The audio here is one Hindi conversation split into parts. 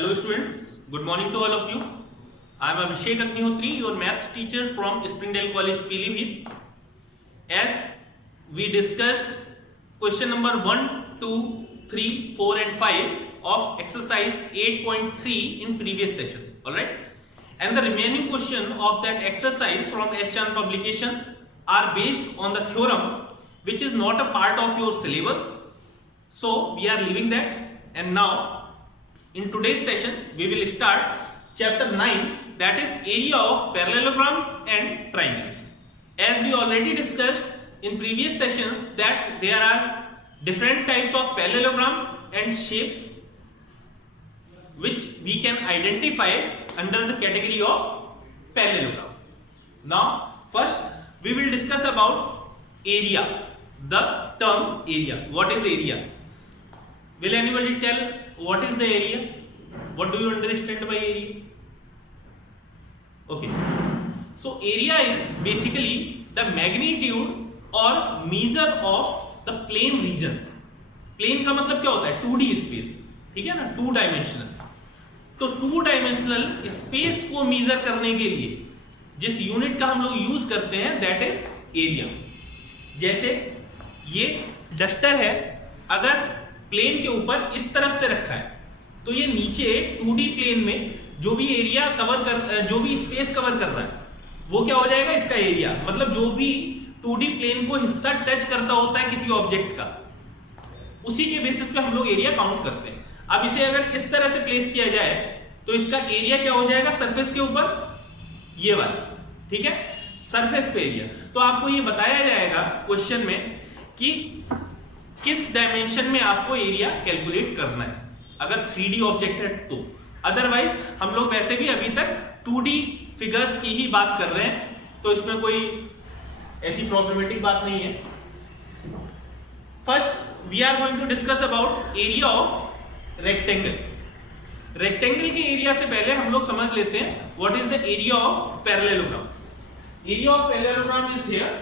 Hello students, good morning to all of you. I am Abhishek Agnihotri, your maths teacher from Springdale College, Pili. As we discussed question number 1, 2, 3, 4 and 5 of exercise 8.3 in previous session. Alright. And the remaining question of that exercise from S-Chan publication are based on the theorem which is not a part of your syllabus. So we are leaving that, and now in today's session we will start chapter 9, that is area of parallelograms and triangles. As we already discussed in previous sessions that there are different types of parallelogram and shapes which we can identify under the category of parallelogram. Now first we will discuss about area, the term area. What is area? Will anybody tell what is the area? What do you understand by area? Okay. So area is basically the magnitude or measure of the plane region. Plane का मतलब क्या होता है? 2D स्पेस, ठीक है ना, 2 डायमेंशनल. तो 2 डायमेंशनल स्पेस को मेजर करने के लिए जिस यूनिट का हम लोग यूज करते हैं दैट इज एरिया. जैसे ये डस्टर है, अगर प्लेन के ऊपर इस तरफ से रखा है तो ये नीचे 2D प्लेन में जो भी एरिया कवर कर, जो भी स्पेस कवर कर रहा है वो क्या हो जाएगा? इसका एरिया. मतलब जो भी 2D प्लेन को हिस्सा टच करता होता है किसी ऑब्जेक्ट का, उसी के बेसिस पे हम लोग एरिया काउंट करते हैं. अब इसे अगर इस तरह से प्लेस किया जाए तो इसका एरिया क्या हो जाएगा? सरफेस के ऊपर ये वाला, ठीक है, सरफेस पे एरिया. तो आपको ये बताया जाएगा क्वेश्चन में कि किस डायमेंशन में आपको एरिया कैलकुलेट करना है अगर 3D ऑब्जेक्ट है तो. अदरवाइज हम लोग वैसे भी अभी तक 2D फिगर्स की ही बात कर रहे हैं, तो इसमें कोई ऐसी प्रॉब्लमेटिक बात नहीं है. First we are going to discuss about area of rectangle. Rectangle के एरिया से पहले हम लोग समझ लेते हैं what is the area of parallelogram. Area of parallelogram is here.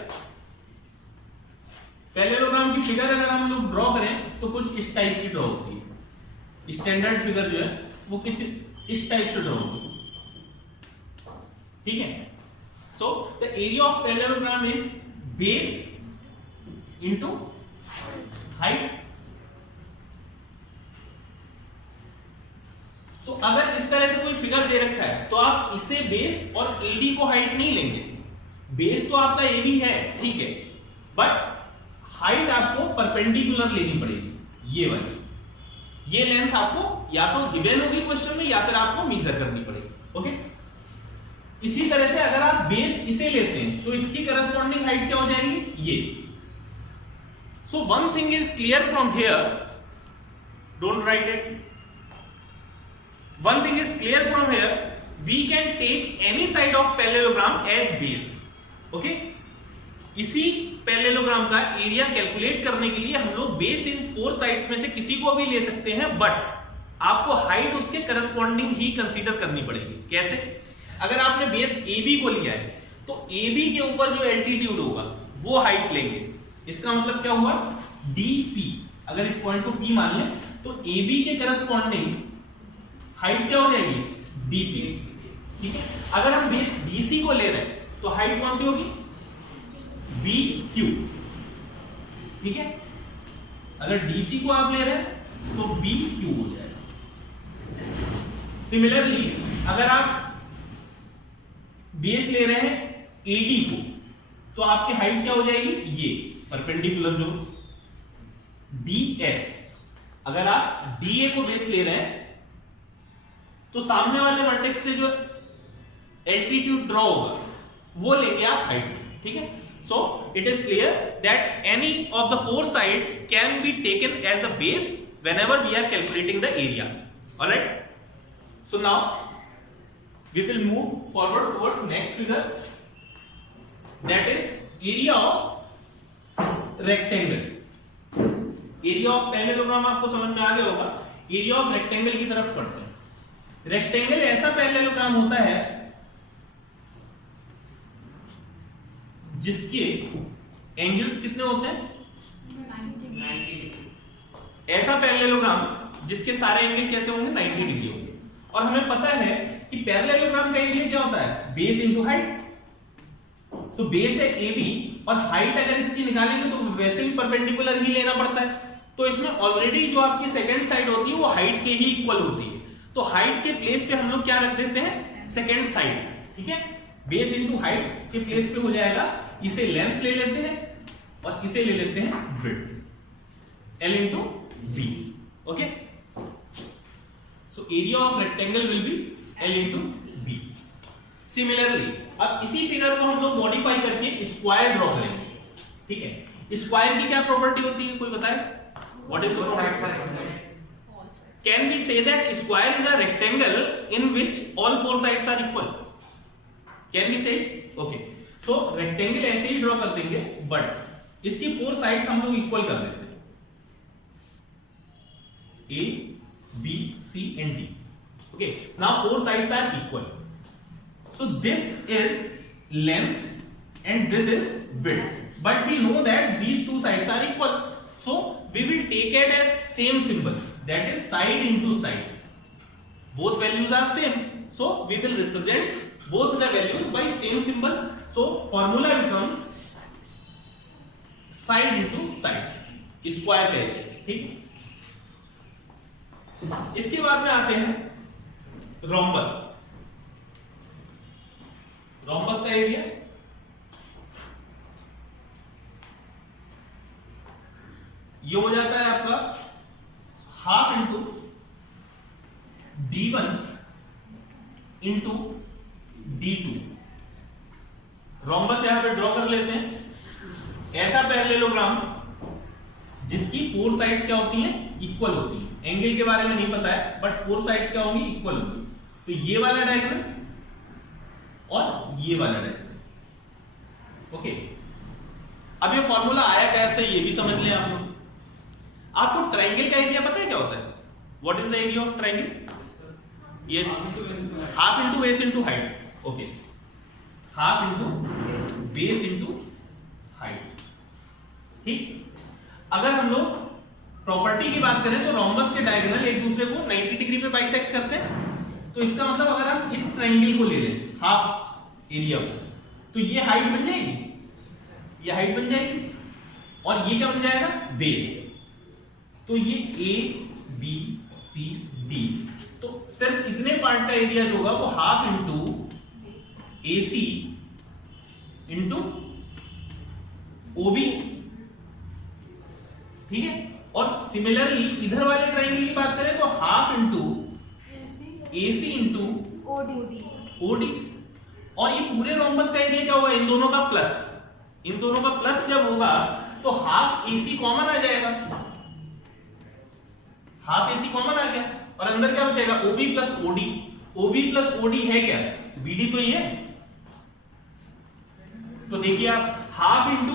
Parallelogram की फिगर अगर हम लोग ड्रॉ करें तो कुछ इस टाइप की ड्रॉ होती है. स्टैंडर्ड फिगर जो है वो किसी इस टाइप से ड्रॉ होती है, ठीक है. So the area of parallelogram is base into height. तो अगर इस तरह से कोई फिगर दे रखा है तो आप इसे बेस और एडी को हाइट नहीं लेंगे. बेस तो आपका एबी है, ठीक है, बट हाइट आपको परपेंडिकुलर लेनी पड़ेगी. ये वाली, ये लेंथ आपको या तो गिवन होगी क्वेश्चन में या फिर आपको मेजर करनी पड़ेगी. ओके. इसी तरह से अगर आप बेस इसे लेते हैं तो इसकी करस्पॉन्डिंग हाइट क्या हो जाएगी? ये. So one thing is clear from here, don't write it. One thing is clear from here, we can take any side of parallelogram as base. Okay. इसी पैरेललोग्राम का एरिया कैलकुलेट करने के लिए हम लोग बेस इन 4 साइड्स में से किसी को भी ले सकते हैं, बट आपको हाइट उसके करस्पॉन्डिंग ही कंसीडर करनी पड़ेगी. कैसे? अगर आपने बेस AB को लिया है तो AB के ऊपर जो एल्टीट्यूड होगा वो हाइट लेंगे. इसका मतलब क्या हुआ? DP. अगर इस पॉइंट को P मान लें तो AB के करस्पॉन्डिंग हाइट क्या हो जाएगी? DP. ठीक है. अगर हम बेस BC को ले रहे हैं तो हाइट कौन सी होगी? BQ. ठीक है. अगर DC को आप ले रहे हैं तो BQ हो जाएगा. सिमिलरली अगर आप बेस ले रहे हैं AD को तो आपकी हाइट क्या हो जाएगी? ये परपेंडिकुलर जो DS. अगर आप DA को बेस ले रहे हैं तो सामने वाले वर्टेक्स से जो एल्टीट्यूड ड्रॉ होगा वो लेंगे आप हाइट. ठीक है. So it is clear that any of the 4 sides can be taken as the base whenever we are calculating the area. All right. So now we will move forward towards next figure, that is area of rectangle. Area of parallelogram आपको समझ में आ गया होगा. Area of rectangle की तरफ पढ़ते हैं. Rectangle ऐसा parallelogram होता है जिसके एंगल्स कितने होते हैं? 90. ऐसा पैरेललोग्राम जिसके सारे एंगल कैसे होंगे? 90 डिग्री होंगे. और हमें पता है कि पैरेललोग्राम का एरिया क्या होता है, बेस इंटू हाइट। तो बेस है AB और हाइट अगर इसकी निकालेंगे तो वैसे भी परपेंडिकुलर ही लेना पड़ता है। तो इसमें ऑलरेडी जो आपकी सेकंड साइड होती है वो हाइट के ही इक्वल होती है, तो हाइट के प्लेस पे हम लोग क्या रख देते हैं, सेकंड साइड। ठीक है, बेस इंटू हाइट के प्लेस पे हो जाएगा, इसे लेंथ ले लेते हैं और इसे ले लेते हैं breadth, L into B. Okay, so area of rectangle will be L into B. Similarly अब इसी फिगर को हम लोग मॉडिफाई करके स्क्वायर ड्रॉ करेंगे। ठीक है, स्क्वायर की क्या प्रॉपर्टी होती है, कोई बताए? What is the property? Can we say that square is a rectangle in which all four sides are equal? Can we say? Okay, so rectangle ऐसे ही ड्रॉ कर देंगे, बट इसकी फोर साइड्स हम लोग इक्वल कर देते हैं, A, B, C and D. Okay, now four sides are equal. So this is length and this is width. But we know that these two sides are equal. So we will take it as same symbol. That is side into side. Both values are same. So we will represent both the values by same symbol. So formula becomes side into side. Square करेंगे, ठीक? इसके बाद में आते हैं रोम्बस। रोम्बस का एरिया ये हो जाता है आपका half into D1 into D2। Rhombus यहां पे ड्रॉ कर लेते हैं। ऐसा पैरेललोग्राम जिसकी फोर साइड्स क्या होती हैं, इक्वल होती है। एंगल के बारे में नहीं पता है, बट फोर साइड्स क्या होंगी, इक्वल होंगी। तो ये वाला डायग्राम और ये वाला डायग्राम। ओके, अब ये फॉर्मूला आया कैसे ये भी समझ लें आप लोग। आपको ट्राइंगल का एरिया पता है क्या होता है? What is the area of triangle? Yes, half into base into height. Okay, half into base into height. ठीक, अगर हम लोग प्रॉपर्टी की बात करें तो रोम्बस के डायगोनल एक दूसरे को 90 डिग्री पे बाइसेक्ट करते हैं। तो इसका मतलब अगर हम इस ट्रायंगल को ले लें, हाफ एरिया को, तो ये हाइट बन जाएगी, ये हाइट बन जाएगी, और ये क्या बन जाएगा, बेस। तो ये A B C D, तो सिर्फ इतने पार्ट का एरिया जो होगा वो half into AC into OB। ठीक है, और सिमिलरली इधर वाले ट्रायंगल की बात करें तो half into AC into OD। और ये पूरे रोम्बस का एरिया क्या होगा, इन दोनों का प्लस। इन दोनों का प्लस जब होगा तो हाफ AC कॉमन आ जाएगा, हाफ AC कॉमन आ गया, और अंदर क्या बचेगा, OB plus OD। OB plus OD है क्या, BD तो ये है। तो देखिए आप, हाफ इंटू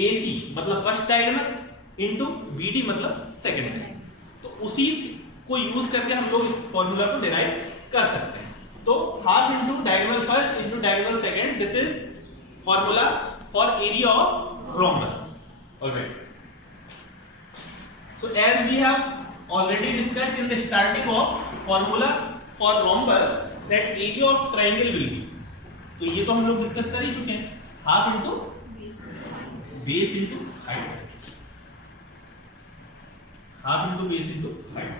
AC मतलब फर्स्ट डायगोनल इंटू BD मतलब सेकेंड डायगोनल। तो उसी को यूज करके हम लोग इस फॉर्मूला को डिराइव कर सकते हैं। तो half into diagonal first into diagonal second, this is formula for area of rhombus. Alright, so as we have already discussed in the starting of formula for rhombus that area of triangle will be, तो ये तो हम लोग डिस्कस कर ही चुके हैं, half into base into height, half into base into height.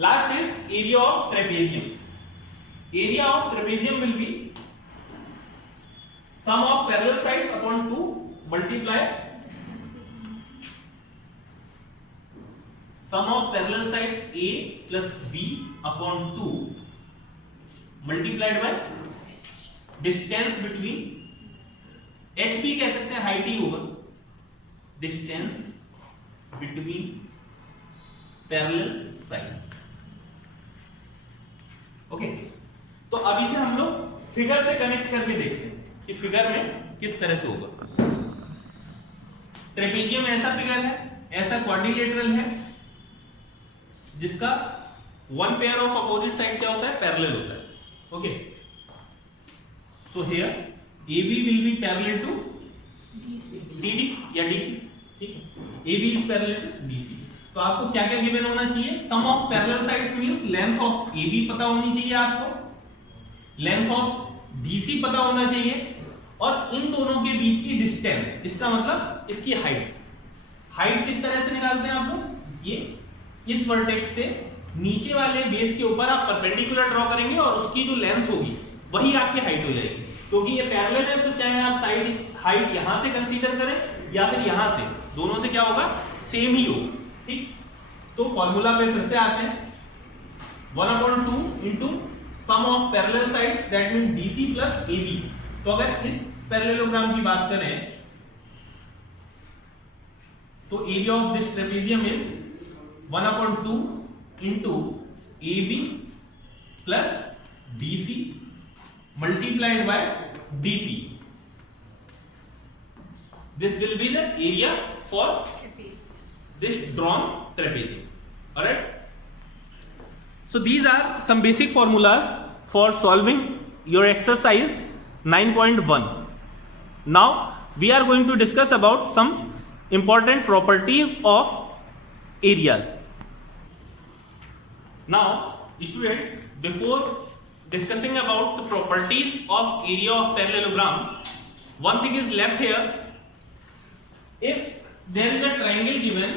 Last is area of trapezium. Area of trapezium will be sum of parallel sides upon 2 multiply sum of parallel sides A plus B upon 2 multiplied by distance between, h भी कह सकते हैं, हाइट ही होगा, distance between parallel sides। Okay, तो अब इसे हम लोग फिगर से कनेक्ट करके देखते हैं कि फिगर में किस तरह से होगा। ट्रेपेजियम ऐसा फिगर है, ऐसा क्वाड्रिलेटरल है जिसका one pair of opposite side क्या होता है, पैरेलल होता है। Okay, so here AB will be parallel to CD या DC। ठीक है, AB is parallel to DC। तो आपको क्या क्या गिवन होना चाहिए? Sum of parallel sides means length of AB पता होनी चाहिए आपको, लेंथ ऑफ BC पता होना चाहिए, और इन दोनों के बीच की डिस्टेंस, इसका मतलब इसकी हाइट। हाइट किस तरह से निकालते हैं आप लोग? ये इस वर्टेक्स से नीचे वाले बेस के ऊपर आप परपेंडिकुलर ड्रॉ करेंगे और उसकी जो लेंथ होगी वही आपकी हाइट हो जाएगी। क्योंकि ये पैरेलल है तो चाहे आप साइड हाइट यहां से कंसीडर करें या फिर यहां से, दोनों से क्या होगा? सेम ही होगा। ठीक, तो फॉर्मूला पे फिर से आते हैं। 1/2 into sum of parallel sides that mean BC plus AB। तो अगर इस पैरेललोग्राम की बात करें तो area of this trapezium is 1/2 into AB plus BC multiplied by DP. This will be the area for this drawn trapezium. Alright. So these are some basic formulas for solving your exercise 9.1. Now we are going to discuss about some important properties of areas. Now students, before discussing about the properties of area of parallelogram, one thing is left here. If there is a triangle given,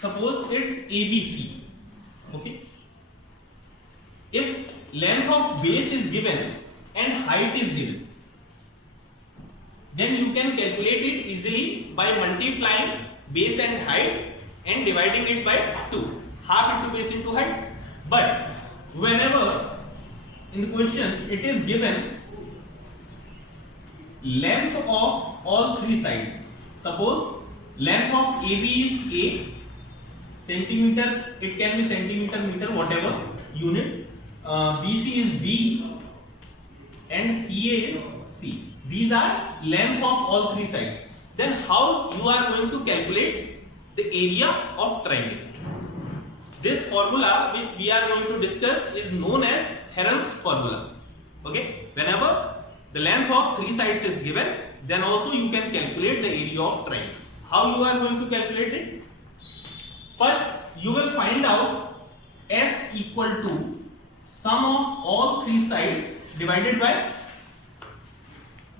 suppose it's ABC, okay, if length of base is given and height is given, then you can calculate it easily by multiplying base and height and dividing it by 2, half into base into height. But whenever in the question it is given length of all three sides, suppose length of AB is A centimeter, it can be centimeter, meter, whatever unit, BC is B and CA is C. These are length of all three sides. Then how you are going to calculate the area of triangle? This formula which we are going to discuss is known as Heron's formula. Okay, whenever the length of three sides is given, then also you can calculate the area of triangle. How you are going to calculate it? First you will find out S equal to sum of all three sides divided by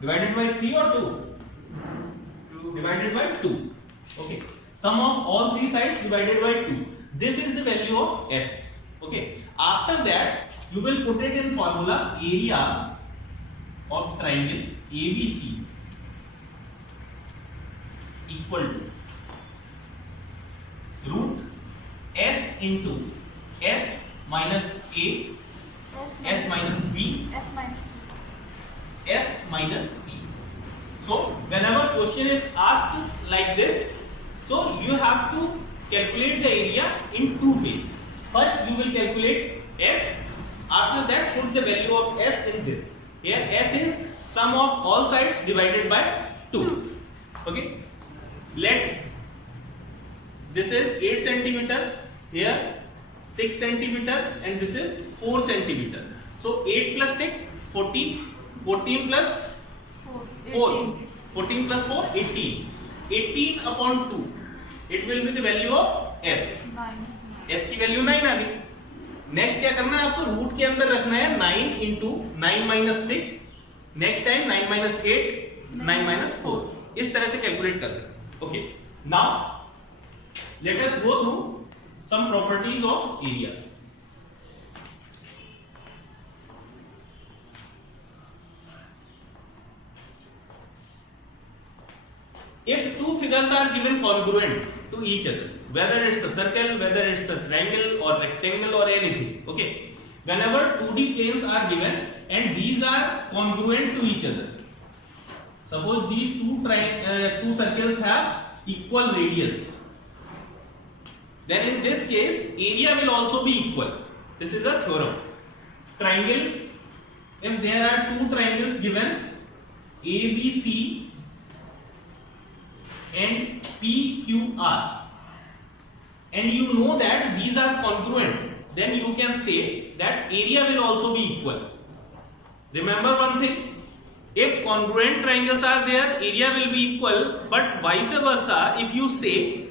3 or 2? Divided by 2. Okay, sum of all three sides divided by 2. This is the value of S. Okay, after that you will put it in formula area of triangle ABC equal to root S into S minus A, S minus B, S minus C. So whenever question is asked like this, so you have to calculate the area in two ways. First you will calculate S, after that put the value of S in this. Here S is sum of all sides divided by 2. Okay, let this is 8 centimeter, here 6 centimeter and this is 4 centimeter. So 8 plus 6 14, 14 plus 4, 14 plus 4 18, 18 upon 2, it will be the value of S. S की वैल्यू 9 आ गई। नेक्स्ट क्या करना है आपको? रूट के अंदर रखना है 9 into 9 minus 6, next time 9 minus 8, 9 minus 4, इस तरह से कैलकुलेट कर सकते। Okay, now let us go through some properties of area. If two figures are given congruent to each other, whether it's a circle, whether it's a triangle or rectangle or anything, okay, whenever 2D planes are given and these are congruent to each other, suppose these two circles have equal radius, then in this case area will also be equal. This is a theorem. Triangle, if there are two triangles given ABC and PQR, and you know that these are congruent, then you can say that area will also be equal. Remember one thing, if congruent triangles are there, area will be equal, but vice versa, if you say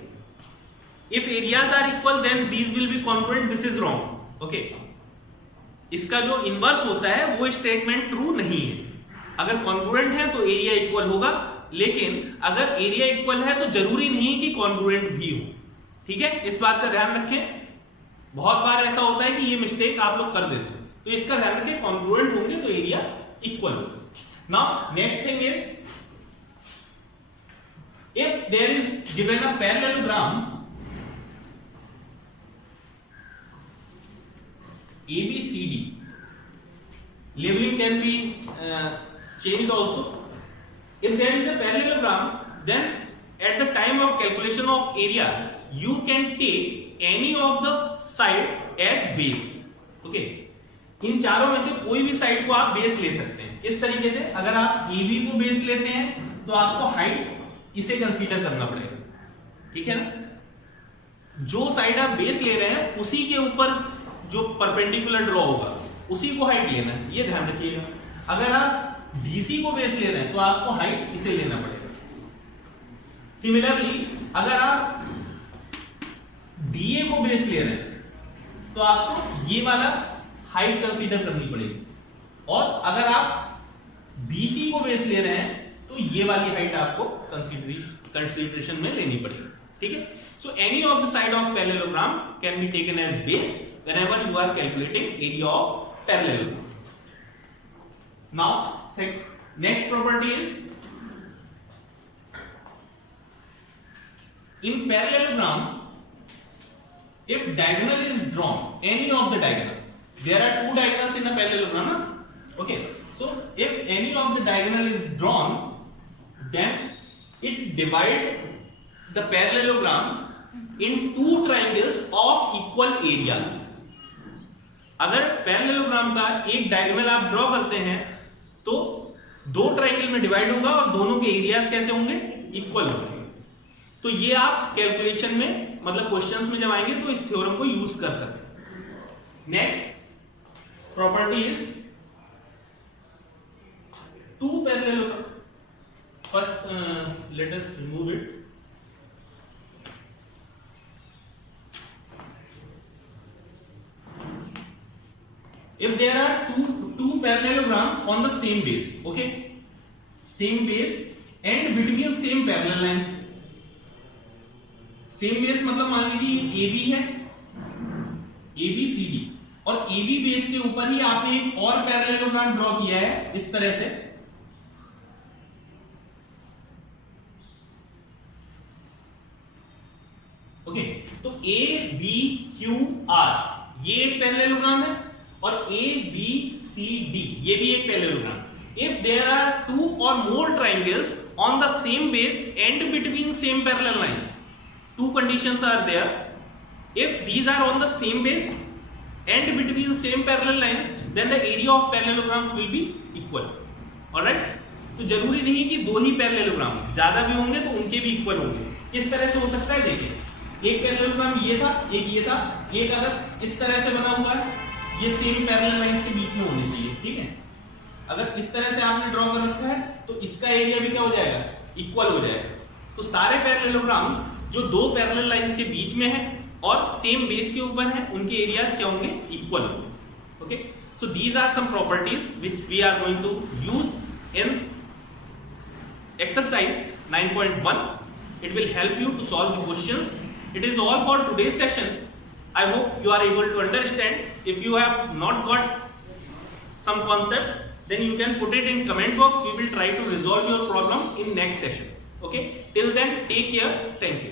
if areas are equal then these will be congruent, this is wrong. Okay, इसका जो इनवर्स होता है वो स्टेटमेंट ट्रू नहीं है। अगर कॉन्ग्रुएंट है तो एरिया इक्वल होगा, लेकिन अगर एरिया इक्वल है तो जरूरी नहीं कि कॉन्ग्रुएंट भी हो। ठीक है, इस बात का ध्यान रखें। बहुत बार ऐसा होता है कि ये मिस्टेक आप लोग कर देते हैं, तो इसका ध्यान रखें, कॉन्ग्रुएंट होंगे तो एरिया इक्वल होगा। Now next thing is, if there is given a parallelogram ABCD, labeling can be changed also. If there is a parallelogram, then at the time of calculation of area you can take any of the side as base. Okay, इन चारों में से कोई भी साइड को आप बेस ले सकते हैं। किस तरीके से? अगर आप AB को बेस लेते हैं तो आपको हाइट इसे कंसीडर करना पड़ेगा। ठीक है ना, जो साइड आप बेस ले रहे हैं उसी के ऊपर जो परपेंडिकुलर ड्रॉ होगा उसी को हाइट लेना है, ये ध्यान रखिएगा। अगर आप BC को बेस ले रहे हैं तो आपको हाइट इसे लेना पड़ेगा। सिमिलरली अगर आप DA को बेस ले रहे हैं तो आपको ये वाला हाइट कंसीडर करनी पड़ेगी, और अगर आप BC को बेस ले रहे हैं तो ये वाली हाइट आपको कंसीडरेशन में लेनी पड़ेगी। ठीक है, so any of the side of parallelogram can be taken as base whenever you are calculating area of parallelogram. Now next property is, in parallelogram if diagonal is drawn, any of the diagonal, there are two diagonals in a parallelogram, okay, so if any of the diagonal is drawn, then it divide the parallelogram in two triangles of equal areas. अगर पैरेललोग्राम का एक डायगोनल आप ड्रॉ करते हैं तो दो ट्राइंगल में डिवाइड होगा और दोनों के एरियाज कैसे होंगे? इक्वल होंगे। तो ये आप कैलकुलेशन में, मतलब क्वेश्चंस में जब आएंगे तो इस थ्योरम को यूज कर सकते हैं। Next property is, two parallelogram, first let us remove it. If there are two parallelograms on the same base, okay, same base and between same parallel lines, same base मतलब मान लीजिए AB है, ABCD, और AB बेस के ऊपर ही आपने एक और पैरेललोग्राम ड्रॉ किया है इस तरह से। ओके, तो ABQR ये एक पैरेललोग्राम है और ABCD ये भी एक parallelogram. If there are two or more triangles on the same base and between same parallel lines, two conditions are there. If these are on the same base and between same parallel lines, then the area of parallelograms will be equal. Alright? तो जरूरी नहीं कि दो ही पैरेललोग्राम, ज्यादा भी होंगे तो उनके भी इक्वल होंगे। किस तरह से हो सकता है? देखिए, एक पैरेललोग्राम ये था, एक ये था, एक अगर इस तरह से बना हुआ है, ये सेम पैरेलल लाइंस के बीच में होने चाहिए। ठीक है, अगर इस तरह से आपने ड्रॉ कर रखा है तो इसका एरिया भी क्या हो जाएगा? इक्वल हो जाएगा। तो सारे पैरेललोग्राम्स जो दो पैरेलल लाइंस के बीच में है और सेम बेस के ऊपर है, उनके एरियाज क्या होंगे? इक्वल होंगे। Okay, so these are some properties which we are going to use in exercise 9.1. It will help you to solve the questions. It is all for today's session. I hope you are able to understand. If you have not got some concept, then you can put it in comment box. We will try to resolve your problem in next session. Okay, till then, take care. Thank you.